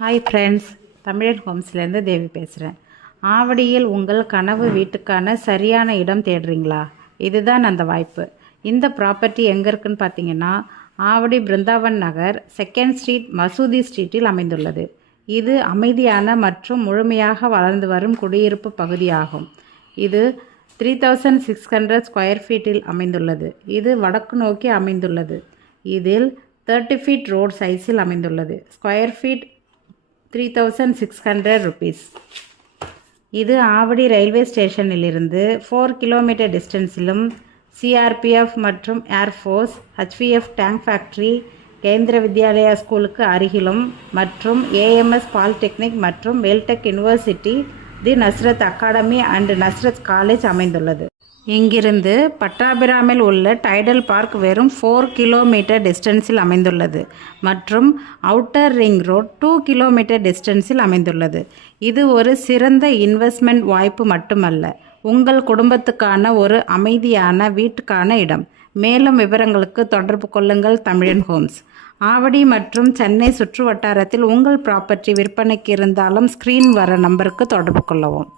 Hi friends, தமிழன் ஹோம்ஸ்லேருந்து தேவி பேசுகிறேன். ஆவடியில் உங்கள் கனவு வீட்டுக்கான சரியான இடம் தேடுறீங்களா? இதுதான் அந்த வாய்ப்பு. இந்த ப்ராப்பர்ட்டி எங்கே இருக்குன்னு பார்த்தீங்கன்னா, ஆவடி பிருந்தாவன் நகர் 2nd ஸ்ட்ரீட் மசூதி ஸ்ட்ரீட்டில் அமைந்துள்ளது. இது அமைதியான மற்றும் முழுமையாக வளர்ந்து வரும் குடியிருப்பு பகுதியாகும். இது 3600 ஸ்கொயர் ஃபீட்டில் அமைந்துள்ளது. இது வடக்கு நோக்கி அமைந்துள்ளது. இதில் 30 ஃபீட் ரோட் சைஸில் அமைந்துள்ளது. Square feet 3600 rupees. இது ஆவடி ரயில்வே ஸ்டேஷனிலிருந்து 4 கிலோமீட்டர் டிஸ்டன்ஸிலும், சிஆர்பிஎஃப் மற்றும் air force, HVF tank factory, Kendriya Vidyalaya ஸ்கூலுக்கு அருகிலும் மற்றும் ஏஎம்எஸ் பாலிடெக்னிக் மற்றும் Veltech university, the Nazareth academy and Nazareth college அமைந்துள்ளது. இங்கிருந்து பட்டாபிராமில் உள்ள டைடல் பார்க் வெறும் 4 கிலோமீட்டர் டிஸ்டன்ஸில் அமைந்துள்ளது மற்றும் அவுட்டர் ரிங் ரோட் 2 கிலோமீட்டர் டிஸ்டன்ஸில் அமைந்துள்ளது. இது ஒரு சிறந்த இன்வெஸ்ட்மெண்ட் வாய்ப்பு மட்டுமல்ல, உங்கள் குடும்பத்துக்கான ஒரு அமைதியான வீட்டுக்கான இடம். மேலும் விவரங்களுக்கு தொடர்பு கொள்ளுங்கள் தமிழன் ஹோம்ஸ். ஆவடி மற்றும் சென்னை சுற்று வட்டாரத்தில் உங்கள் ப்ராப்பர்ட்டி விற்பனைக்கு இருந்தாலும் ஸ்க்ரீன் வர நம்பருக்கு தொடர்பு கொள்ளவும்.